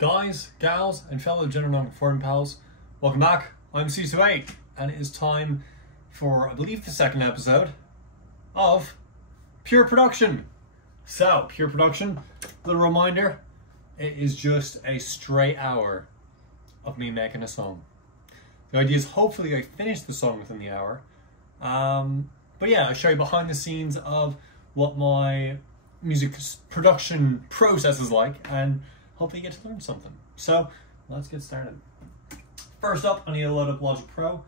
Guys, gals, and fellow gender non-conforming pals, welcome back. I'm C28, and it is time for, I believe, the second episode of Pure Production. So, Pure Production, little reminder, it is just a straight hour of me making a song. The idea is hopefully I finish the song within the hour. But yeah, I'll show you behind the scenes of what my music production process is like, and hopefully you get to learn something. So, let's get started. First up, I need to load up Logic Pro,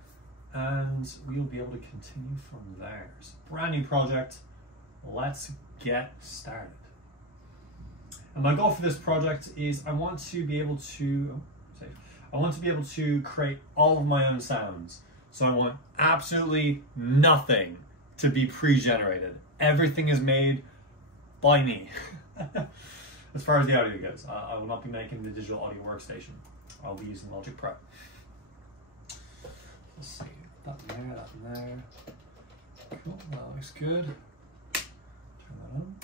and we'll be able to continue from there. So, brand new project. Let's get started. And my goal for this project is I want to be able to create all of my own sounds. So I want absolutely nothing to be pre-generated. Everything is made by me. As far as the audio goes, I will not be making the digital audio workstation. I'll be using Logic Pro. Let's see, that in there, that in there. Cool, that looks good. Turn that on.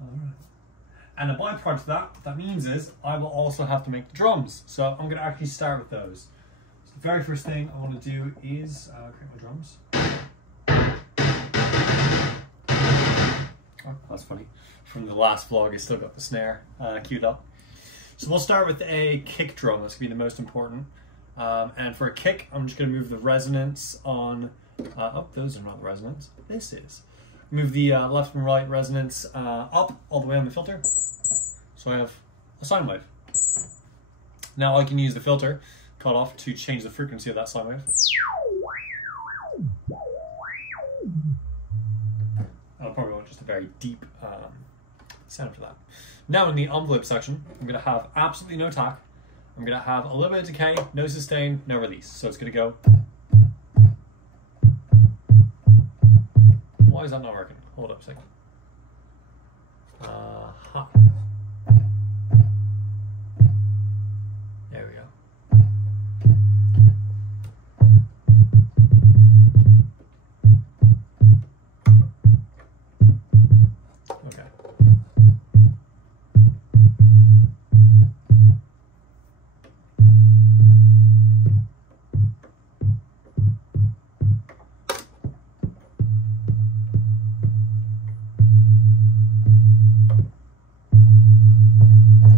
All right. And a byproduct of that means is I will also have to make the drums. So I'm gonna actually start with those. So the very first thing I want to do is create my drums. Oh, that's funny. From the last vlog, I still got the snare queued up. So we'll start with a kick drum. That's gonna be the most important. And for a kick, I'm just gonna move the resonance on, oh, those are not the resonance. This is. Move the left and right resonance up all the way on the filter. So I have a sine wave. Now I can use the filter cutoff to change the frequency of that sine wave. I'll probably want just a very deep sound for that. Now in the envelope section, I'm gonna have absolutely no attack. I'm gonna have a little bit of decay, no sustain, no release. So it's gonna go. Why is that not working? Hold up a second. There we go. Okay.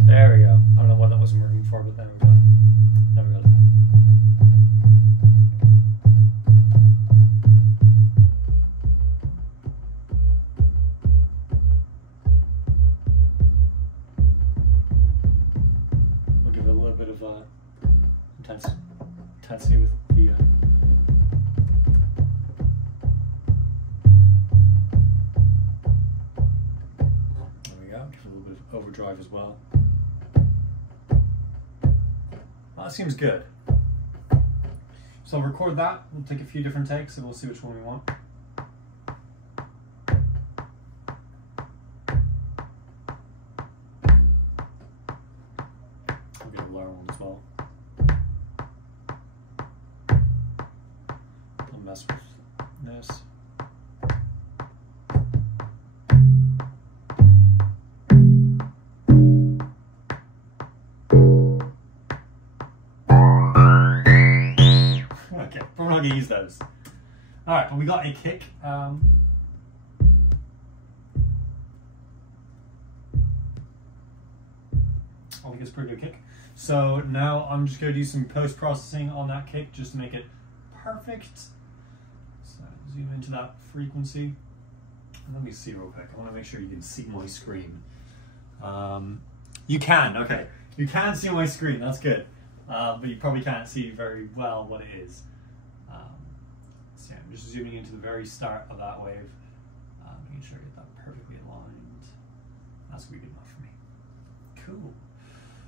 There we go. I don't know what that wasn't working for, but there we go. There we go. We'll give it a little bit of intensity with the there we go. Give it a little bit of overdrive as well. That seems good. So I'll record that. We'll take a few different takes and we'll see which one we want. I'll get a lower one as well. I'll mess with this. We're not gonna use those. All right, but we got a kick. I think it's a pretty good kick. So now I'm just gonna do some post-processing on that kick just to make it perfect. So zoom into that frequency. And let me see real quick. I wanna make sure you can see my screen. You can, okay. You can see my screen, that's good. But you probably can't see very well what it is. So yeah, I'm just zooming into the very start of that wave, making sure I get that perfectly aligned. That's good enough for me. Cool.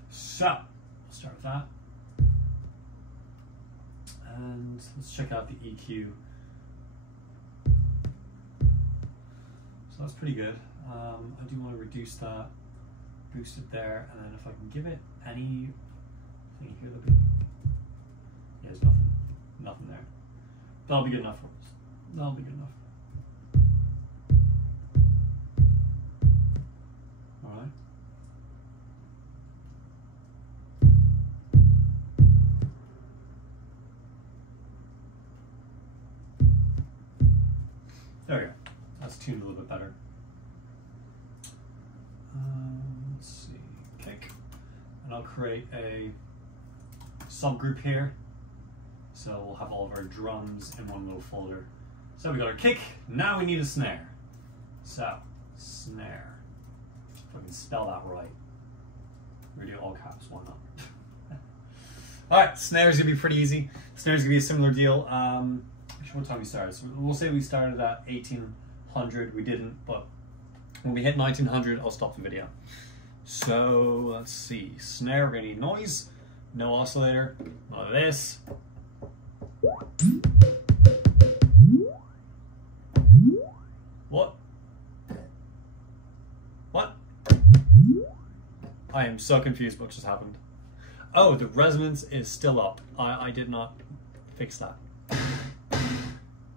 So, we'll start with that. And let's check out the EQ. So that's pretty good. I do want to reduce that, boost it there, and then if I can give it any thing here, there'll be, yeah, there's nothing there. That'll be good enough for us. That'll be good enough. All right. tuned a little bit better. Let's see, kick, and I'll create a subgroup here. So we'll have all of our drums in one little folder. So we got our kick, now we need a snare. So, snare, if I can spell that right. We're gonna do all caps, why not? Alright, snare's gonna be pretty easy. Snare's gonna be a similar deal. Actually, what time we started? So we'll say we started at 1800. We didn't, but when we hit 1900, I'll stop the video. So let's see. Snare, we're gonna need noise, no oscillator, none of this. What? What? I am so confused what just happened. Oh, the resonance is still up. I did not fix that.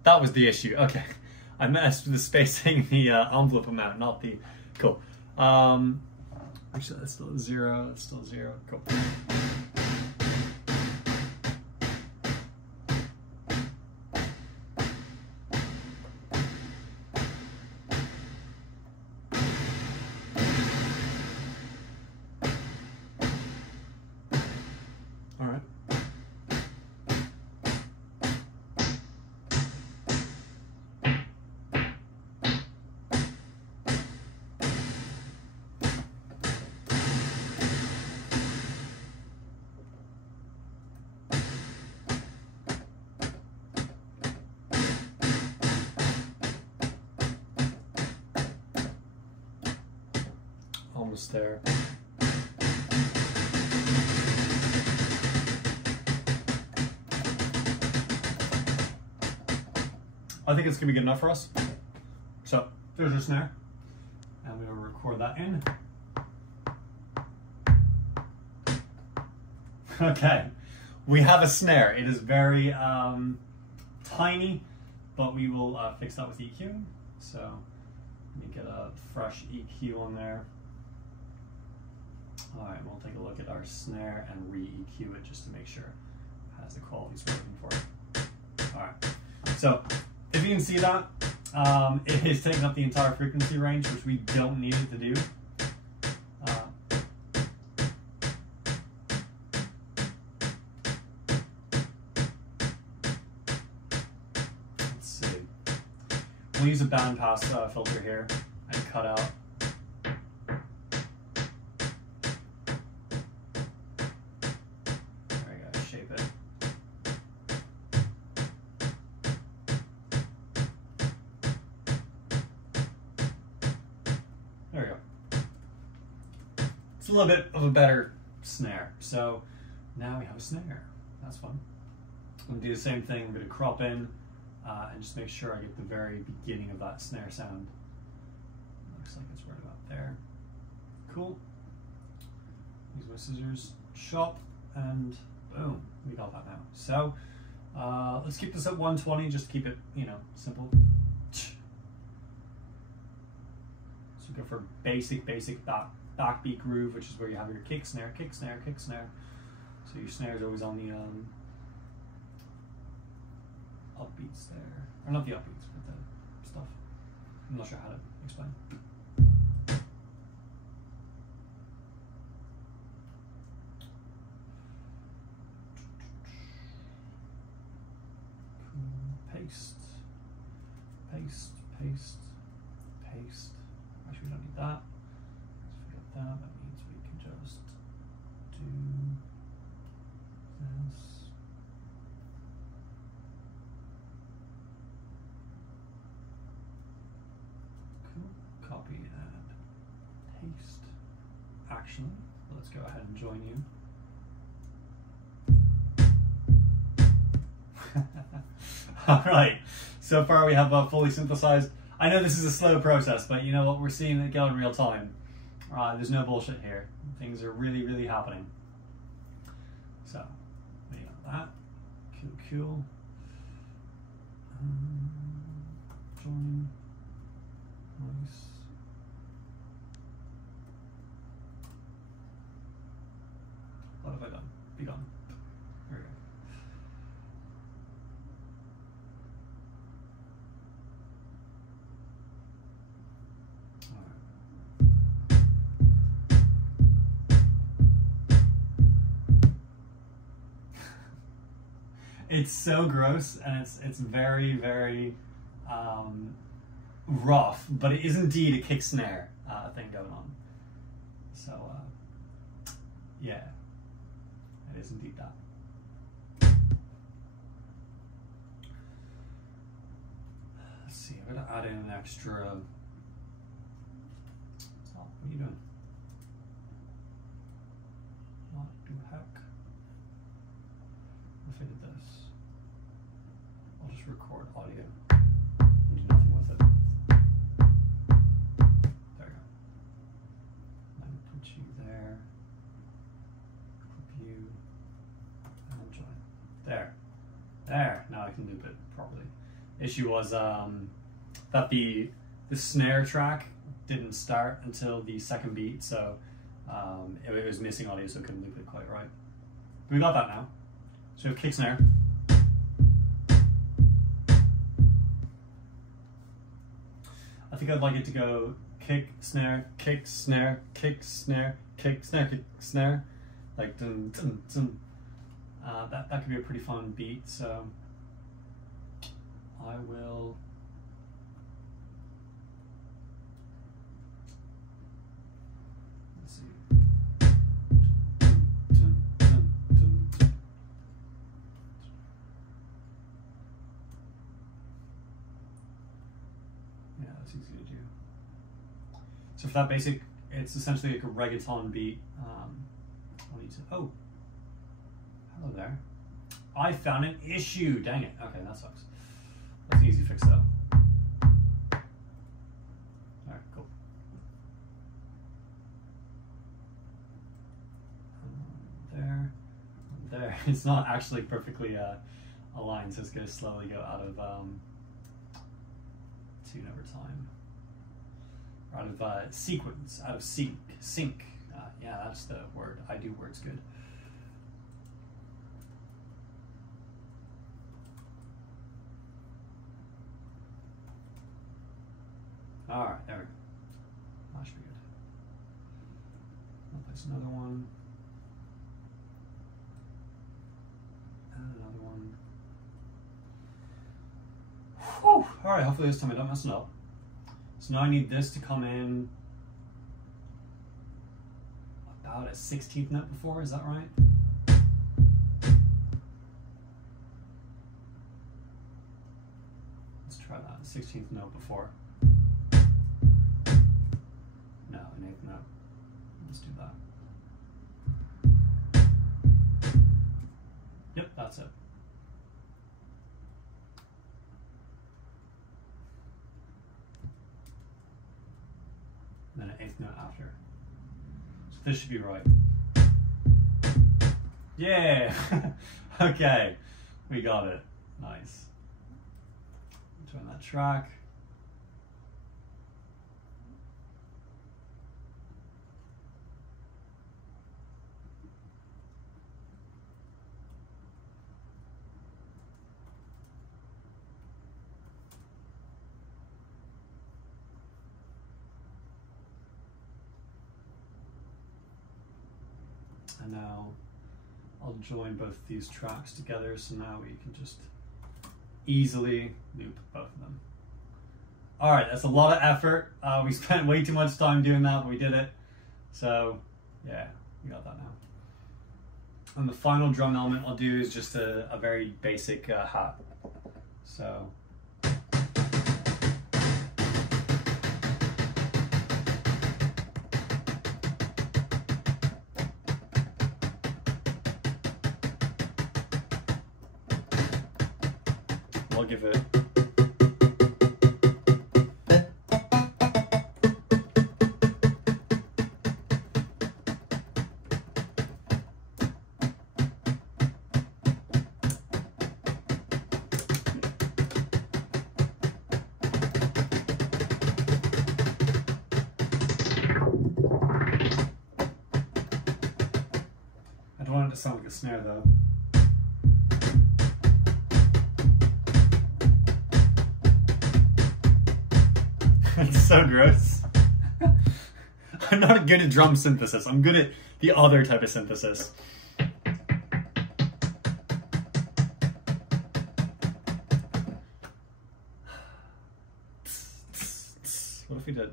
That was the issue. Okay. I messed with the spacing, the envelope amount, not the... Cool. Actually, that's still 0. That's still 0. Cool. Almost there. I think it's gonna be good enough for us. So there's our snare, and we will record that in. Okay, we have a snare. It is very tiny, but we will fix that with EQ. So let me get a fresh EQ on there. All right, we'll take a look at our snare and re-EQ it just to make sure it has the qualities we're looking for. All right, so if you can see that, it is taking up the entire frequency range, which we don't need it to do. Let's see. We'll use a bandpass filter here and cut out. A little bit of a better snare. So now we have a snare. That's fun. I'm gonna do the same thing. I'm gonna crop in and just make sure I get the very beginning of that snare sound. Looks like it's right about there. Cool. Use my scissors, chop, and boom, we got that now. So let's keep this at 120 just to keep it, you know, simple. So go for basic backbeat groove, which is where you have your kick, snare, kick, snare, kick, snare. So your snare is always on the upbeats there. Or not the upbeats, but the stuff. I'm not sure how to explain. Paste, paste, paste, paste. Actually, we don't need that. That means we can just do this. Cool. Copy and paste. Actually, let's go ahead and join you. All right. So far, we have fully synthesized. I know this is a slow process, but you know what? We're seeing it go in real time. There's no bullshit here. Things are really, really happening. So, we got that. Cool, cool. Join. Nice. What have I done? Be gone. There we go. It's so gross, and it's very, very rough, but it is indeed a kick snare thing going on. So yeah, it is indeed that. Let's see, I'm gonna add in an extra. Oh, what are you doing? What the heck? If I did this, I'll just record audio and do nothing with it. There we go. Let me put you there. Clip you. And join. There. There. Now I can loop it properly. Issue was that the snare track didn't start until the second beat, so it was missing audio, so I couldn't loop it quite right. But we got that now. So we have kick snare. I think I'd like it to go kick, snare, kick, snare, kick, snare, kick, snare, kick, snare. Like dun, dun, dun. That could be a pretty fun beat, so I will. Let's see. Dun, dun, dun, dun. Yeah, that's easy to do. So for that basic, it's essentially like a reggaeton beat. I'll need to. Oh, hello there. I found an issue. Dang it. Okay, that sucks. That's an easy fix though. Alright, cool. There. There. It's not actually perfectly aligned, so it's going to slowly go out of tune over time. Or out of sequence, out of sync. Yeah, that's the word. I do words good. Alright, there we go. That should be good. I'll place another one. And another one. Whew! Alright, hopefully this time I don't mess it up. So now I need this to come in about a 16th note before, is that right? Let's try that, 16th note before. No, an 8th note. Let's do that. Yep, that's it. And then an 8th note after. So this should be right. Yeah! Okay, we got it. Nice. Join that track. And now I'll join both these tracks together, so now we can just easily loop both of them. All right, that's a lot of effort. We spent way too much time doing that, but we did it. So yeah, we got that now. And the final drum element I'll do is just a very basic hat. So. I'll give it. I don't want it to sound like a snare though. It's so gross. I'm not good at drum synthesis. I'm good at the other type of synthesis. we did.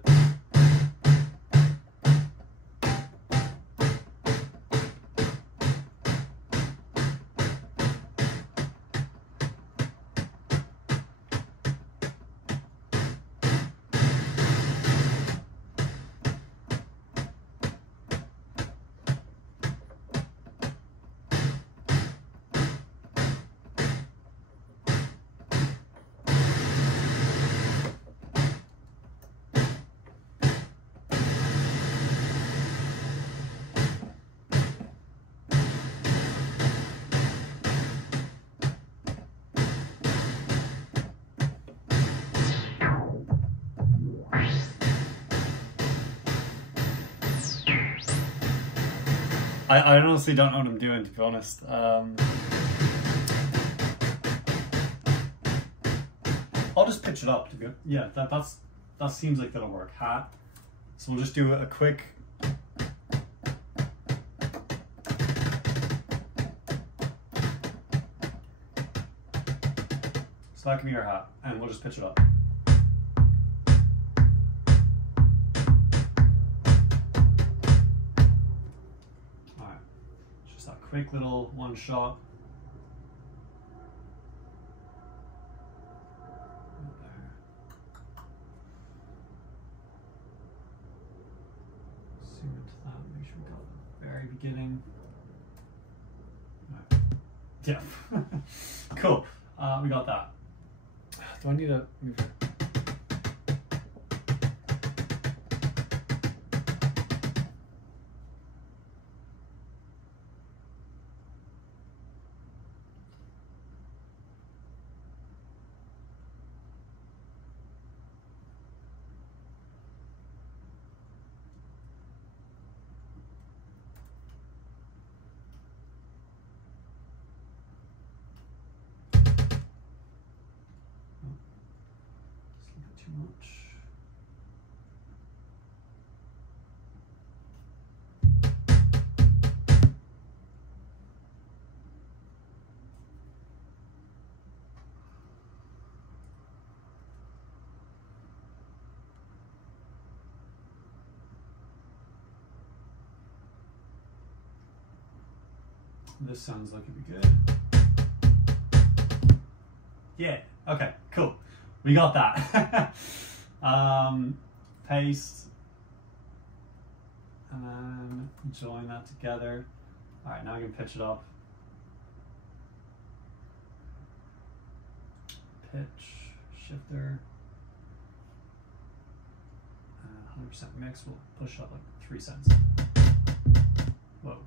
I honestly don't know what I'm doing, to be honest. I'll just pitch it up to go. Yeah, that seems like that'll work. Hat. So we'll just do a quick. So that can be our hat, and we'll just pitch it up. Quick little one shot. There. Zoom into that, make sure we got the very beginning. Right. Yeah. Cool. We got that. Do I need to move it? Too much. This sounds like it'd be good. Yeah, okay, cool. We got that. Paste. And then join that together. All right, now I can pitch it up. Pitch, shifter. 100% mix will push up like 3 cents. Whoa,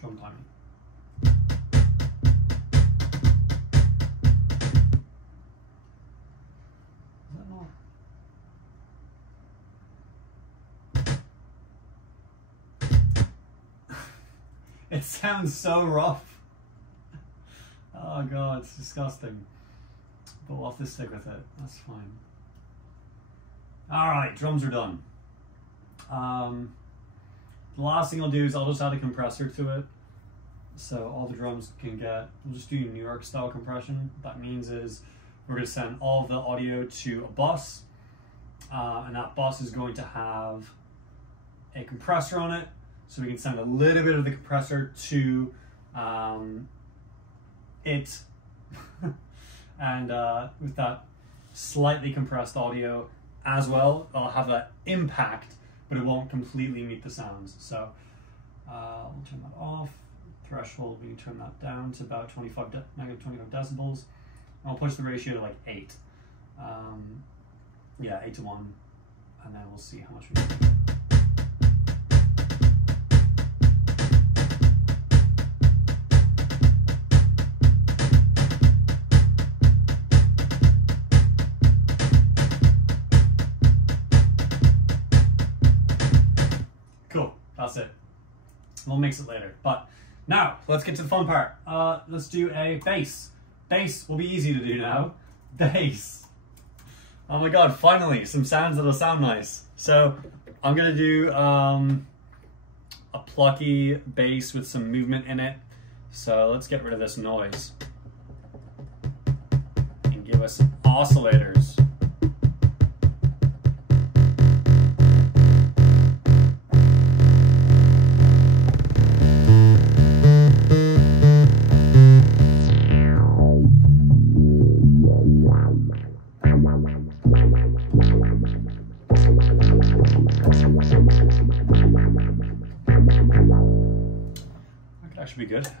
drum timing. It sounds so rough. Oh god, it's disgusting. But we'll have to stick with it. That's fine. Alright, drums are done. The last thing I'll do is I'll just add a compressor to it. So all the drums can get, we'll just do New York style compression. What that means is we're going to send all of the audio to a bus. And that bus is going to have a compressor on it. So we can send a little bit of the compressor to it. And with that slightly compressed audio as well, I'll have that impact, but it won't completely meet the sounds. So we'll turn that off. Threshold, we can turn that down to about negative 25 decibels. I'll push the ratio to like 8. Yeah, 8 to 1. And then we'll see how much we get. Cool, that's it. We'll mix it later. But now, let's get to the fun part. Let's do a bass. Bass will be easy to do now. Bass. Oh my god, finally, some sounds that'll sound nice. So, I'm gonna do a plucky bass with some movement in it. So let's get rid of this noise. And give us some oscillators. That should be good. That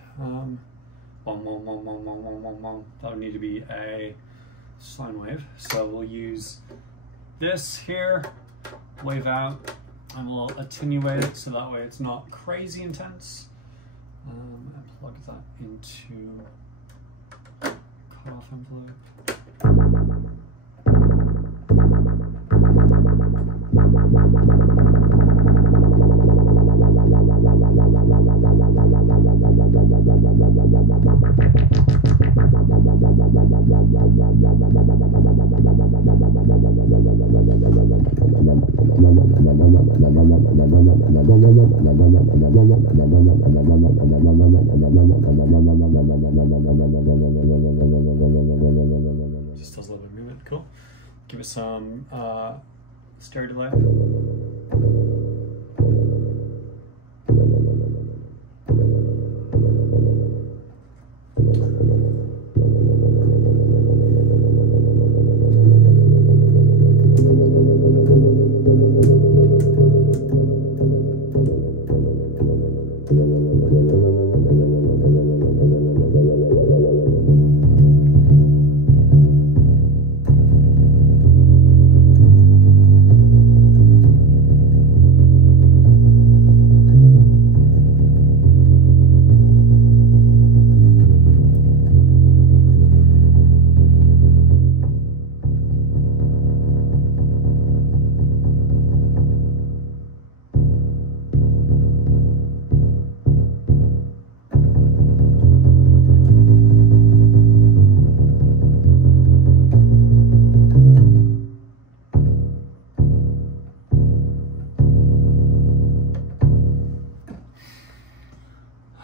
would need to be a sine wave. So we'll use this here, wave out, and we'll attenuate it so that way it's not crazy intense. And plug that into cutoff envelope. Just does a little bit of movement, cool. Give it some stereo delay.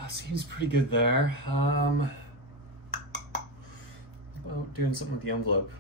Seems pretty good there. About doing something with the envelope.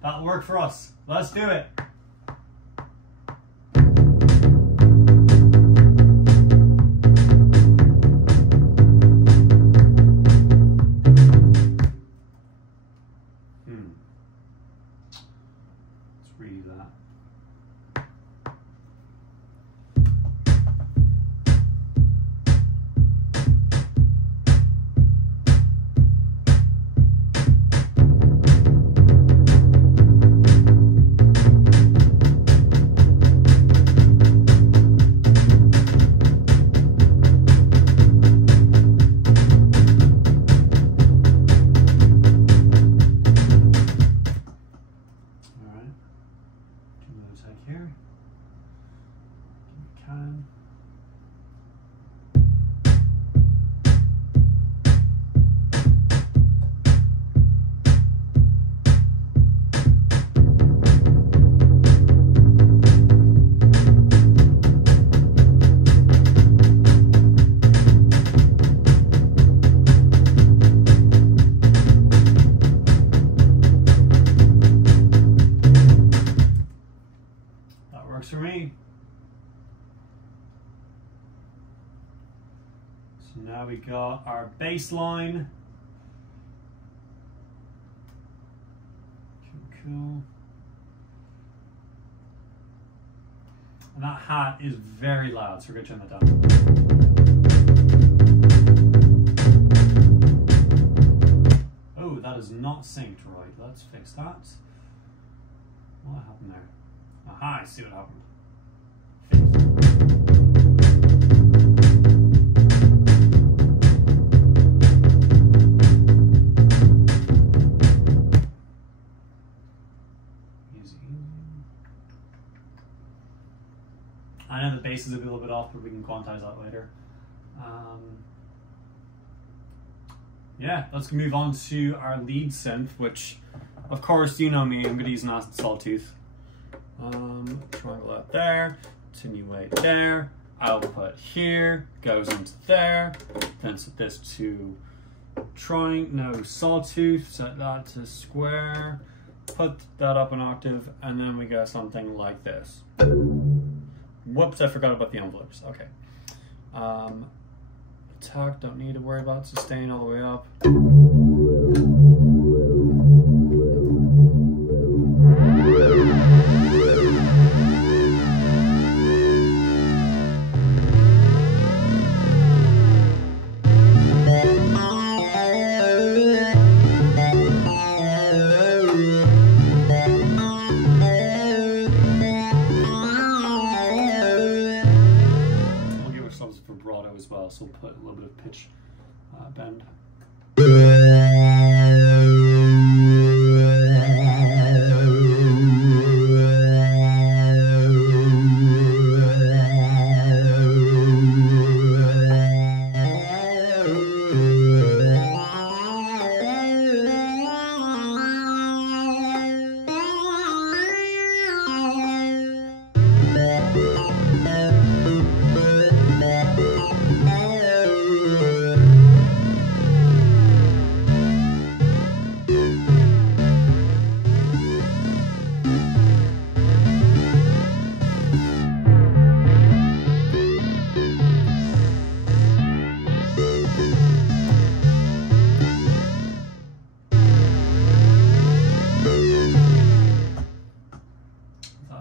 That'll work for us. Let's do it. Let's read that. Here, can. Works for me. So now we got our bass line. Cool. And that hat is very loud, so we're gonna turn that down. Oh, that is not synced right. Let's fix that. What happened there? Aha, I see what happened. I know the bass is a little bit off, but we can quantize that later. Yeah, let's move on to our lead synth, which, of course, you know me, I'm going to use an acid sawtooth. Triangle out there, attenuate there, output here, goes into there, then set this to sawtooth, set that to square, put that up an octave, and then we go something like this. Whoops, I forgot about the envelopes. Okay. Attack, don't need to worry about. Sustain all the way up. As well, so we'll put a little bit of pitch bend.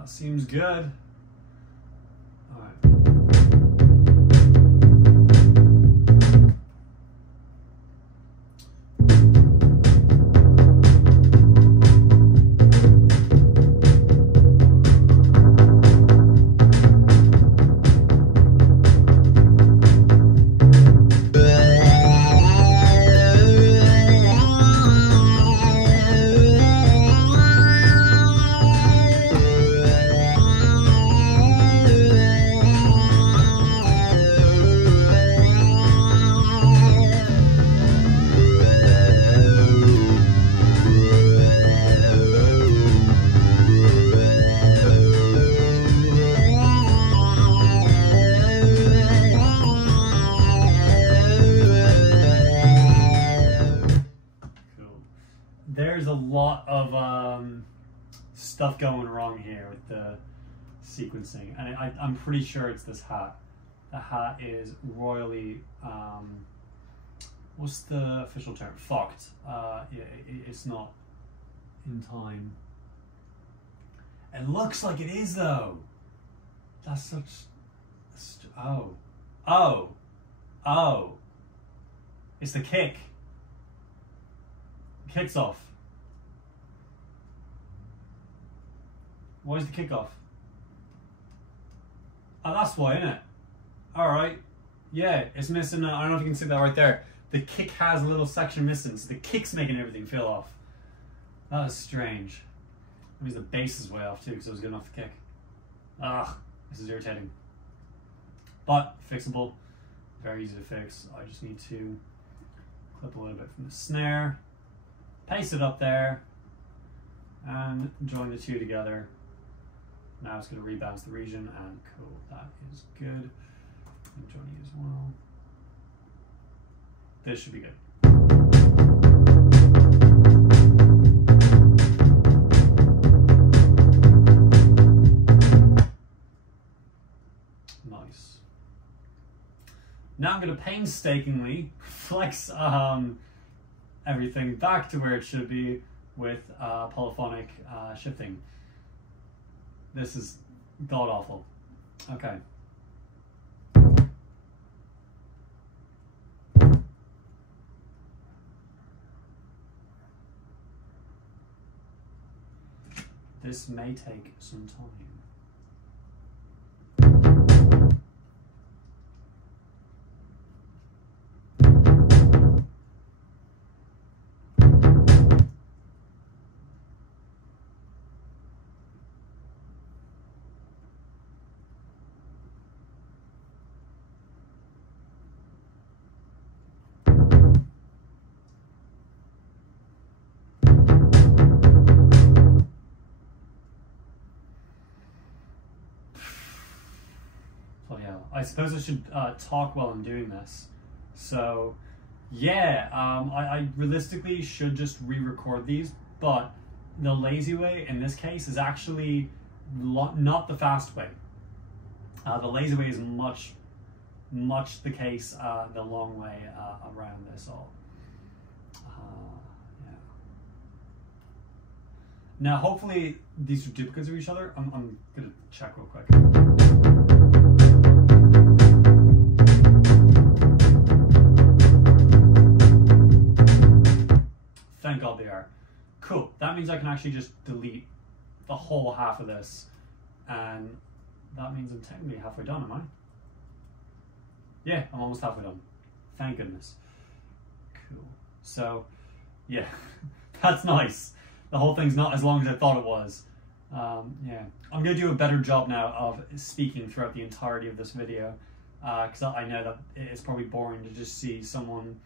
Seems good. All right. There's a lot of stuff going wrong here with the sequencing, and I'm pretty sure it's this hat. The hat is royally, what's the official term? Fucked. Yeah, it's not in time. It looks like it is though. That's such, oh. It's the kick. Kicks off. Why is the kick off? Oh, that's why, isn't it? Alright. Yeah, it's missing. I don't know if you can see that right there. The kick has a little section missing, so the kick's making everything feel off. That is strange. That means the bass is way off too, because I was getting off the kick. Ugh, this is irritating. But fixable. Very easy to fix. I just need to clip a little bit from the snare. Paste it up there and join the two together. Now it's going to rebalance the region, and cool, that is good. And join you as well. This should be good. Nice. Now I'm going to painstakingly flex everything back to where it should be with polyphonic shifting. This is god awful. Okay. This may take some time. Bloody hell. I suppose I should talk while I'm doing this. So, yeah, I realistically should just re-record these, but the lazy way in this case is actually not the fast way. The lazy way is much the case, the long way around this all. Yeah. Now, hopefully, these are duplicates of each other. I'm gonna check real quick. Thank God they are. Cool. That means I can actually just delete the whole half of this, and that means I'm technically halfway done, am I? Yeah, I'm almost halfway done. Thank goodness. Cool. So, yeah, that's nice. The whole thing's not as long as I thought it was. Yeah, I'm going to do a better job now of speaking throughout the entirety of this video, because I know that it's probably boring to just see someone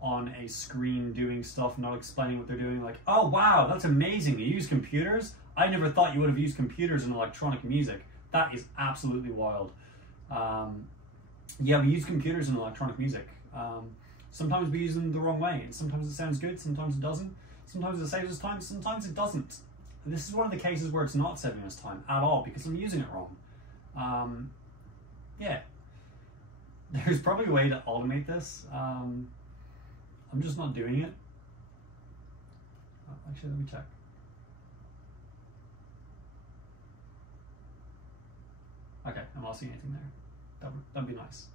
on a screen doing stuff, not explaining what they're doing. Like, oh wow, that's amazing, you use computers? I never thought you would have used computers in electronic music. That is absolutely wild. Yeah, we use computers in electronic music. Sometimes we use them the wrong way, and sometimes it sounds good, sometimes it doesn't. Sometimes it saves us time, sometimes it doesn't. And this is one of the cases where it's not saving us time at all, because I'm using it wrong. Yeah. There's probably a way to automate this. I'm just not doing it. Actually, let me check. Okay, I'm not seeing anything there. That'd be nice.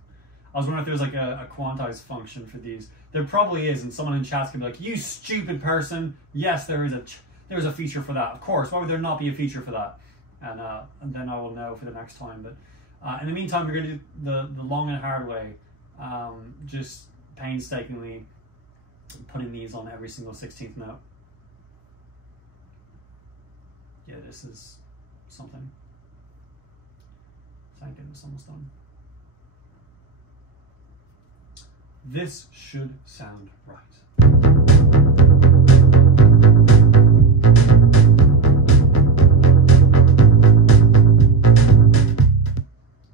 I was wondering if there's like a quantize function for these. There probably is, and someone in chat's gonna be like, "You stupid person!" Yes, there is there's a feature for that. Of course, why would there not be a feature for that? And then I will know for the next time. But in the meantime, we're gonna do the long and hard way, just painstakingly putting these on every single 16th note. Yeah, this is something. Thank goodness, almost done. This should sound right.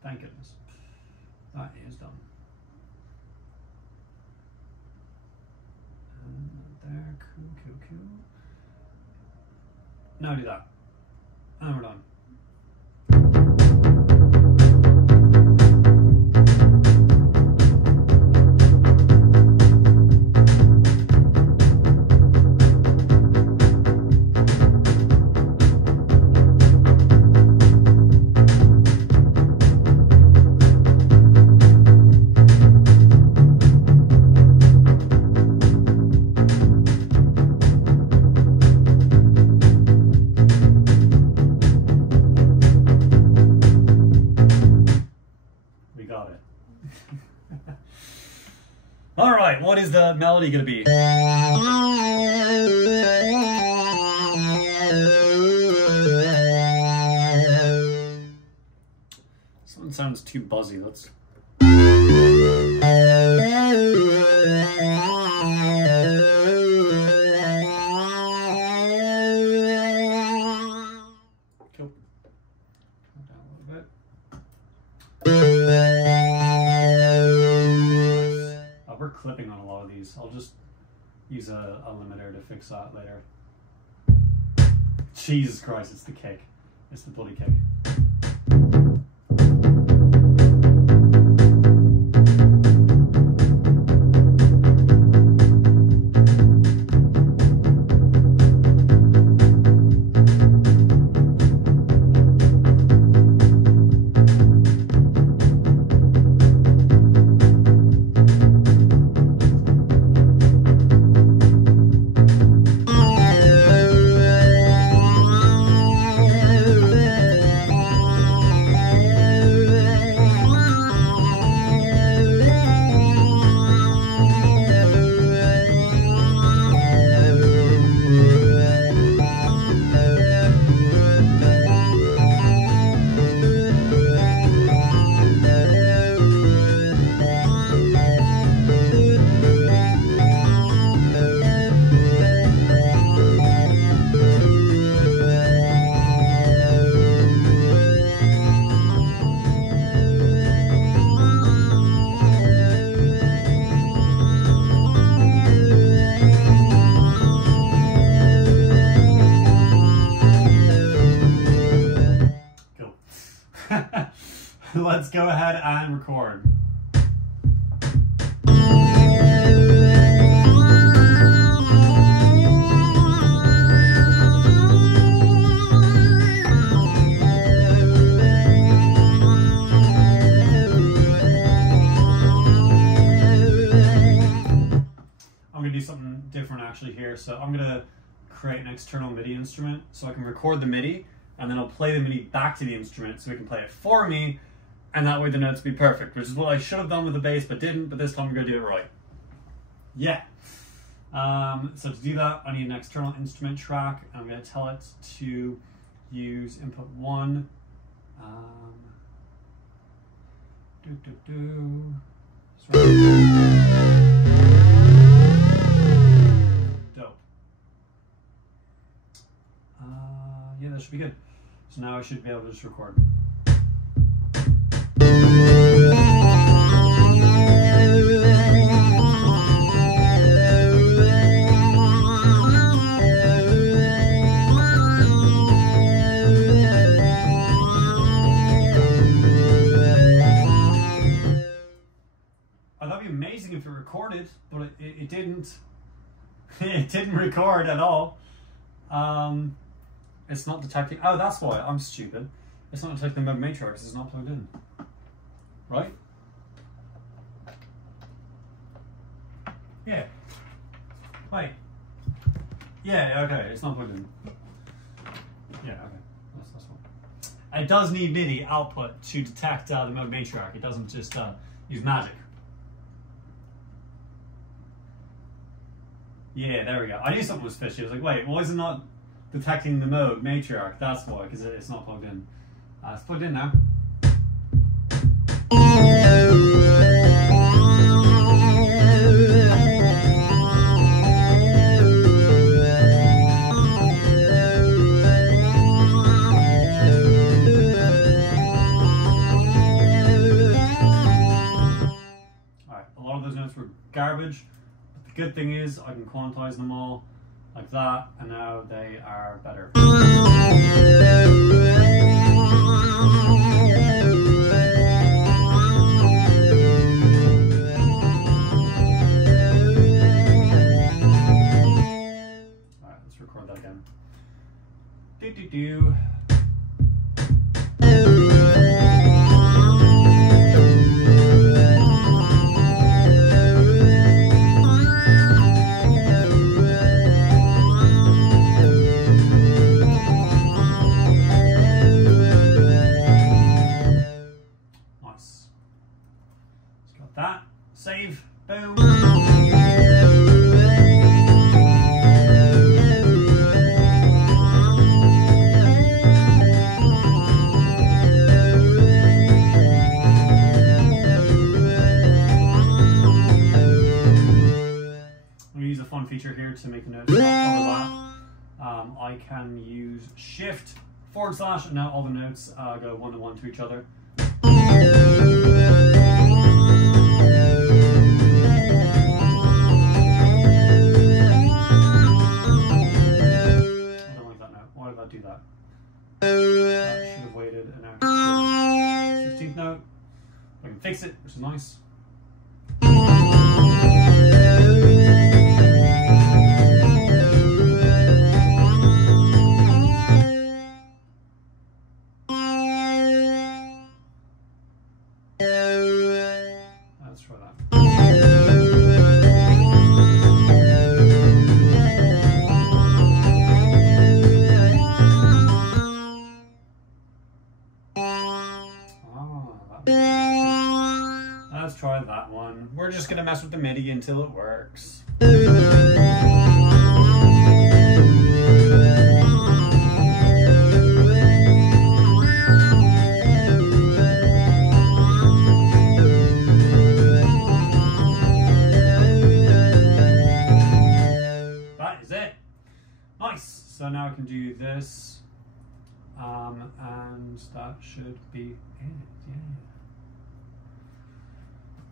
Thank goodness. That is done. There, cool. Now do that. And we're done. Alright, what is the melody going to be? Something sounds too buzzy. Let's... Cool. Turn down a little bit. We're clipping on a lot of these. I'll just use a limiter to fix that later. Jesus Christ, it's the kick. It's the bloody kick. Let's go ahead and record. I'm going to do something different actually here. So I'm going to create an external MIDI instrument so I can record the MIDI, and then I'll play the MIDI back to the instrument so it can play it for me, and that way the notes will be perfect, which is what I should have done with the bass but didn't, but this time I'm going to do it right. Yeah. So to do that, I need an external instrument track, and I'm going to tell it to use input 1. Dope. Yeah, that should be good. So now I should be able to just record. That'd be amazing if it recorded, but it didn't. It didn't record at all. It's not detecting. Oh, that's why. I'm stupid. It's not detecting the Moog Matrix. It's not plugged in. Right? Yeah. Wait. Yeah, okay. It's not plugged in. Yeah, okay. That's fine. It does need MIDI output to detect the Moog Matrix. It doesn't just use magic. Yeah, there we go. I knew something was fishy. I was like, wait, why is it not detecting the Moog Matriarch? That's why, because it's not plugged in. It's plugged in now. Alright, a lot of those notes were garbage. The good thing is I can quantize them all like that, and now they are better. Alright, let's record that again. Do-do-do. That, save, boom. We use a fun feature here to make the notes overlap. I can use Shift / and now all the notes go one-to-one to each other. Do that. That should have waited an hour. 16th note. I can fix it, which is nice. Let's try that. Let's try that one. We're just gonna mess with the MIDI until it works. That is it. Nice. So now I can do this, and that should be it. Yeah.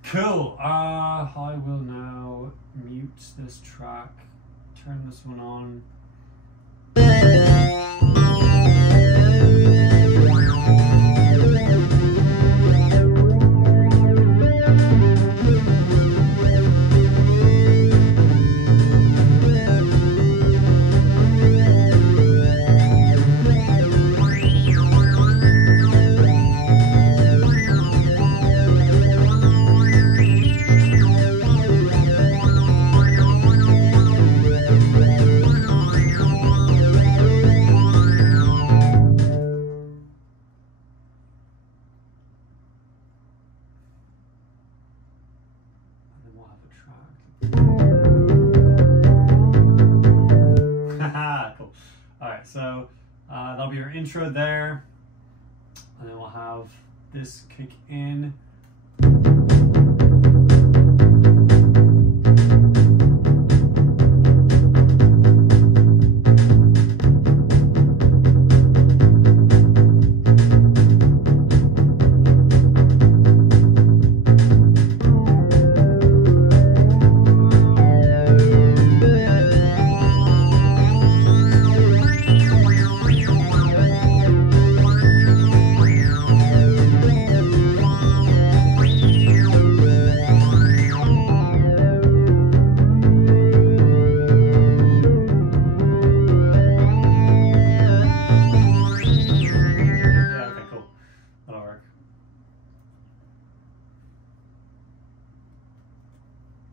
Cool. I will now mute this track, turn this one on. track. Cool. Alright, so that'll be your intro there. And then we'll have this kick in.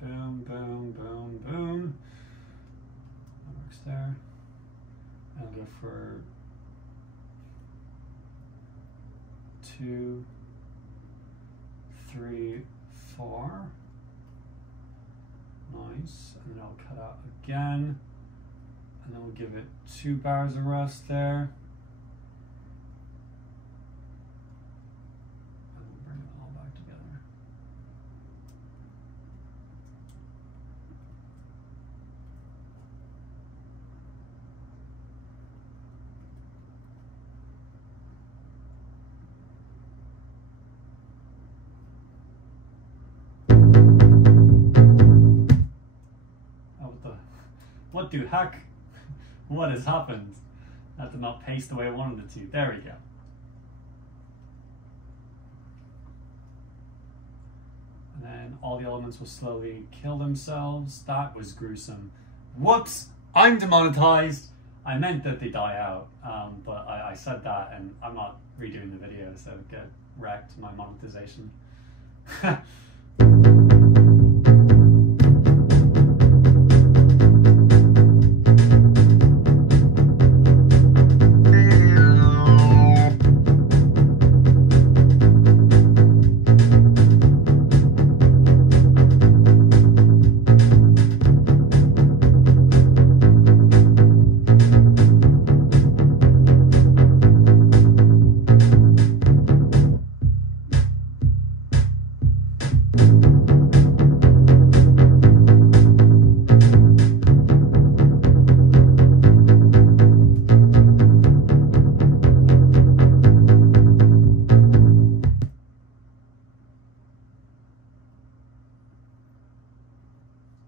Boom, boom, boom, boom. That works there. And I'll go for 2, 3, 4. Nice. And then I'll cut out again. And then we'll give it 2 bars of rest there. And we'll bring it all back together. What the heck? What has happened? That did not paste the way I wanted it to. There we go. And then all the elements will slowly kill themselves. That was gruesome. Whoops! I'm demonetized! I meant that they die out, but I said that and I'm not redoing the video, so get wrecked, my monetization.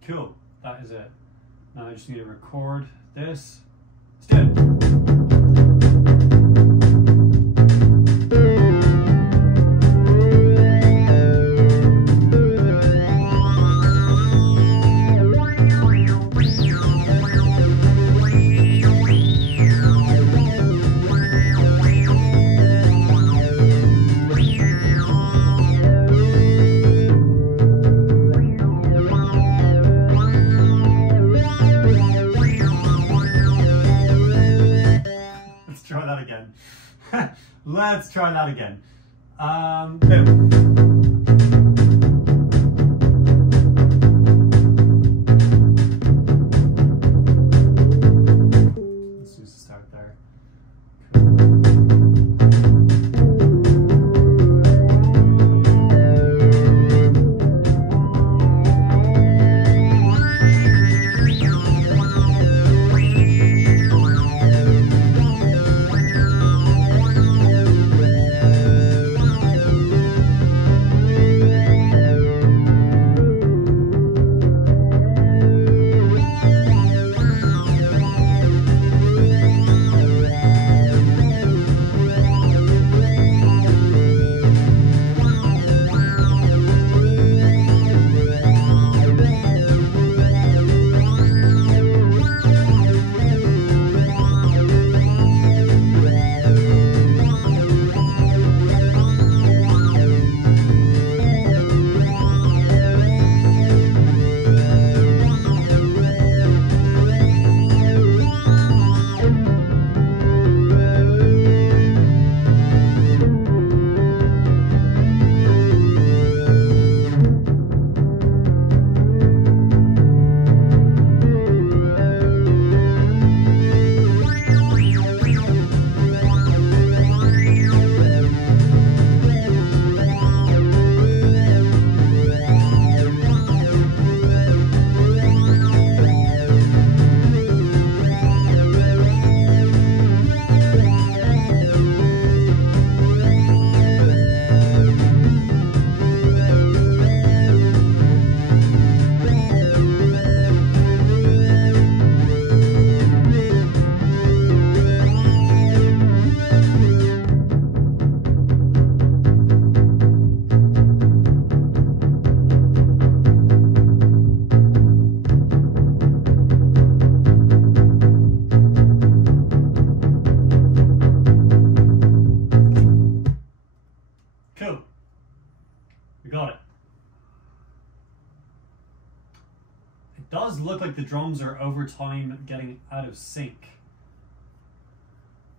Cool, that is it. Now I just need to record this. Let's do it. Let's try that again. Boom. Let's just start there. Cool. We got it. It does look like the drums are over time getting out of sync,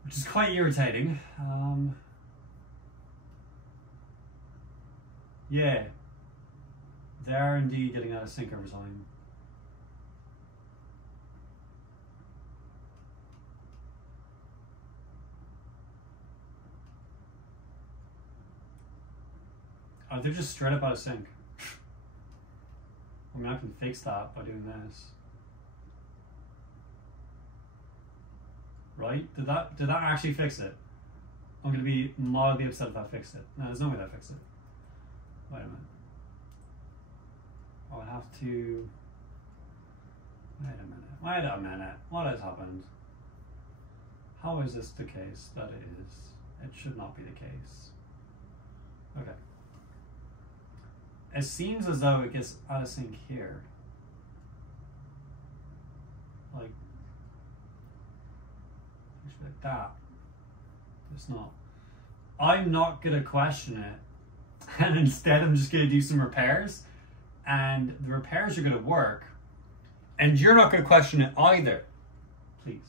which is quite irritating. Yeah, they are indeed getting out of sync over time. Oh, they're just straight up out of sync. I mean, I can fix that by doing this. Right? Did that actually fix it? I'm gonna be mildly upset if that fixed it. No, there's no way that fixed it. Wait a minute. I would have to... Wait a minute. Wait a minute. What has happened? How is this the case? That is. It should not be the case. Okay. It seems as though it gets out of sync here. Like that. It's not. I'm not gonna question it. And instead I'm just gonna do some repairs. And the repairs are gonna work. And you're not gonna question it either. Please.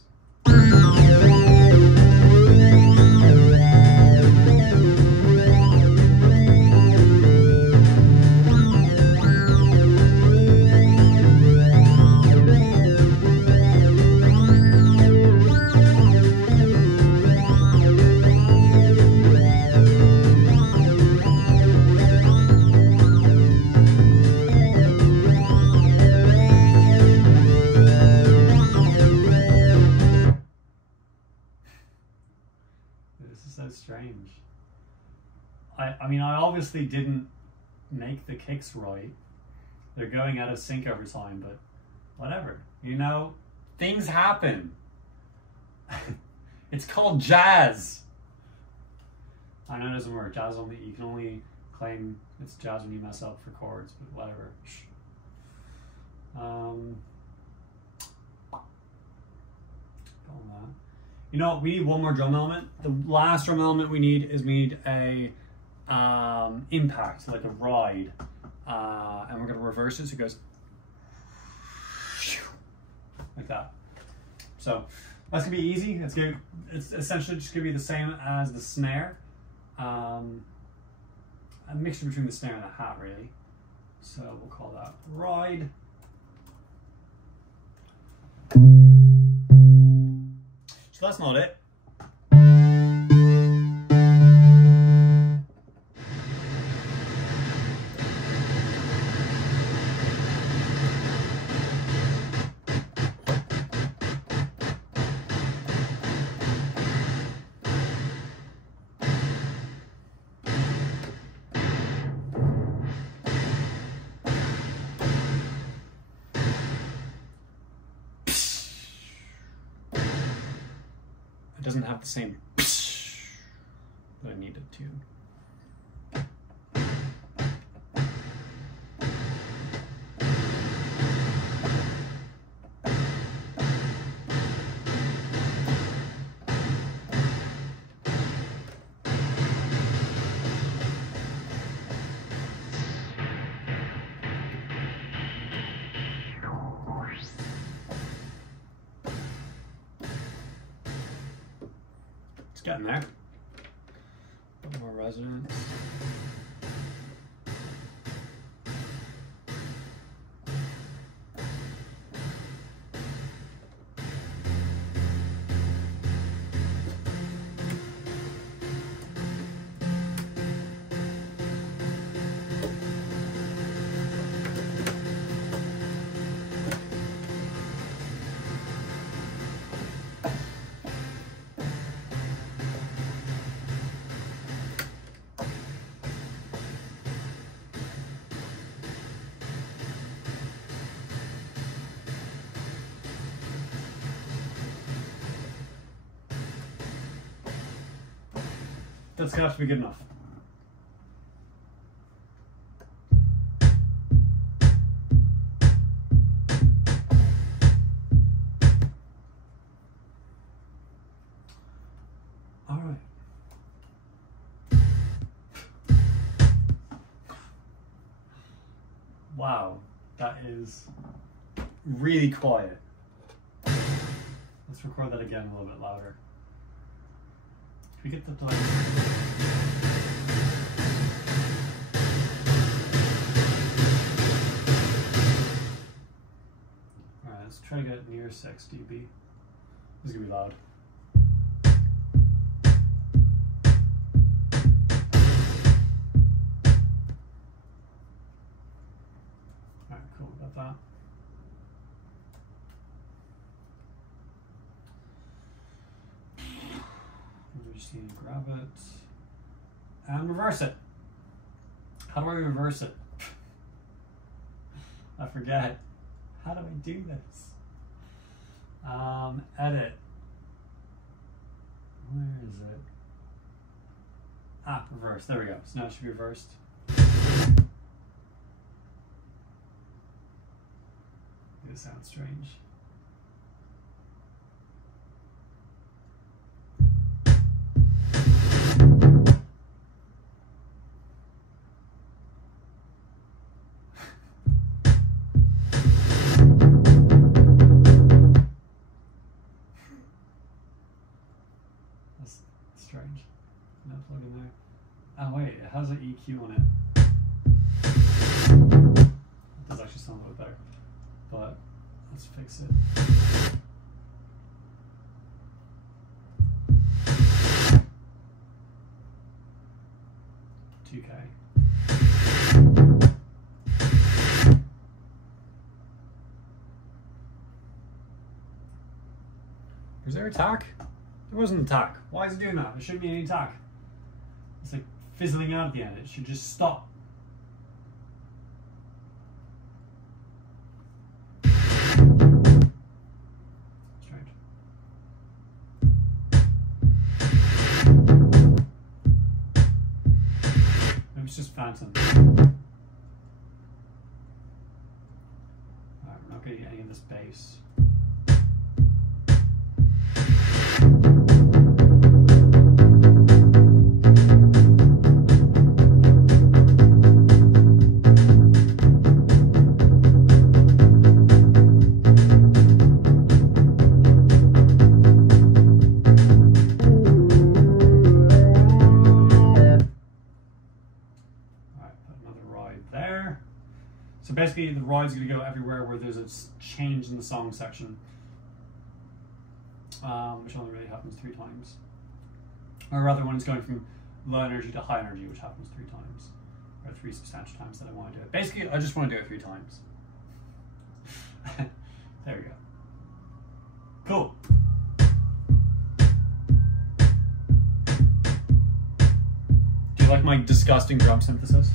Strange. I mean, I obviously didn't make the kicks right. They're going out of sync every time, but whatever. You know, things happen. It's called jazz. I know it doesn't work. Jazz only, you can only claim it's jazz when you mess up for chords, but whatever. You know, we need one more drum element. The last drum element we need is a impact, like a ride. And we're gonna reverse it so it goes like that. So that's gonna be easy. It's essentially just gonna be the same as the snare. A mixture between the snare and the hat, really. So we'll call that ride. So that's not it. It doesn't have the same that I need it to. Getting there. A bit more resonance. That's gonna have to be good enough. All right. Wow, that is really quiet. Let's record that again a little bit louder. Can we get the delay? Alright, let's try to get it near 6 dB. This is gonna be loud. Alright, cool, got that. We just need to grab it and reverse it. How do I reverse it? I forget. How do I do this? Edit. Where is it? Ah, reverse. There we go. So now it should be reversed. This sounds strange. That's strange. No plug in there. Oh wait, it has an EQ on it. It does actually sound a little better. But let's fix it. Was there a tack? There wasn't a tack. Why is it doing that? There shouldn't be any tack. It's like fizzling out at the end. It should just stop. Strange. Maybe it's just phantom. Alright, we're not getting any of this bass. So basically the ride's going to go everywhere where there's a change in the song section, which only really happens 3 times. Or rather when it's going from low energy to high energy, which happens 3 times. Or 3 substantial times that I want to do it. Basically, I just want to do it 3 times. There we go. Cool. Do you like my disgusting drum synthesis?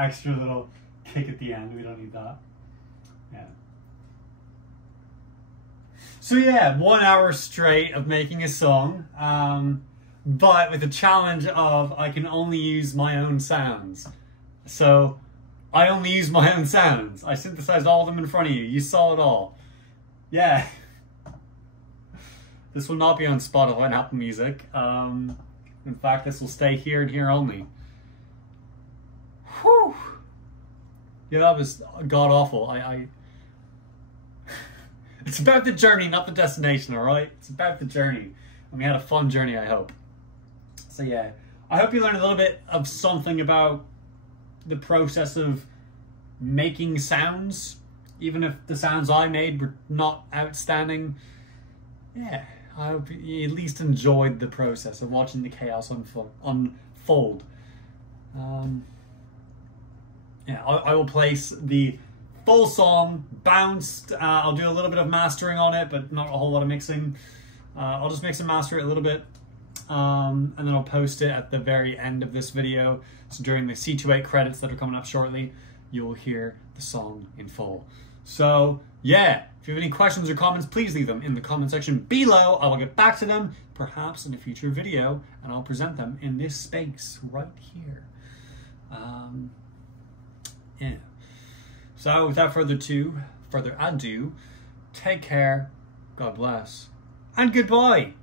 extra little kick at the end. We don't need that. Yeah. So yeah, 1 hour straight of making a song, but with the challenge of I can only use my own sounds. So I only use my own sounds. I synthesized all of them in front of you. You saw it all. Yeah. This will not be on Spotify and Apple Music. In fact, this will stay here and here only. Whew. Yeah, that was god awful. It's about the journey, not the destination, alright? It's about the journey. And we had a fun journey, I hope. So yeah, I hope you learned a little bit of something about the process of making sounds, even if the sounds I made were not outstanding. Yeah, I hope you at least enjoyed the process of watching the chaos unfold. Yeah, I will place the full song bounced. I'll do a little bit of mastering on it, but not a whole lot of mixing. I'll just mix and master it a little bit, and then I'll post it at the very end of this video. So during the C28 credits that are coming up shortly, you'll hear the song in full. So yeah, if you have any questions or comments, please leave them in the comment section below. I will get back to them, perhaps in a future video, and I'll present them in this space right here. Yeah. So without further ado, take care, God bless, and goodbye.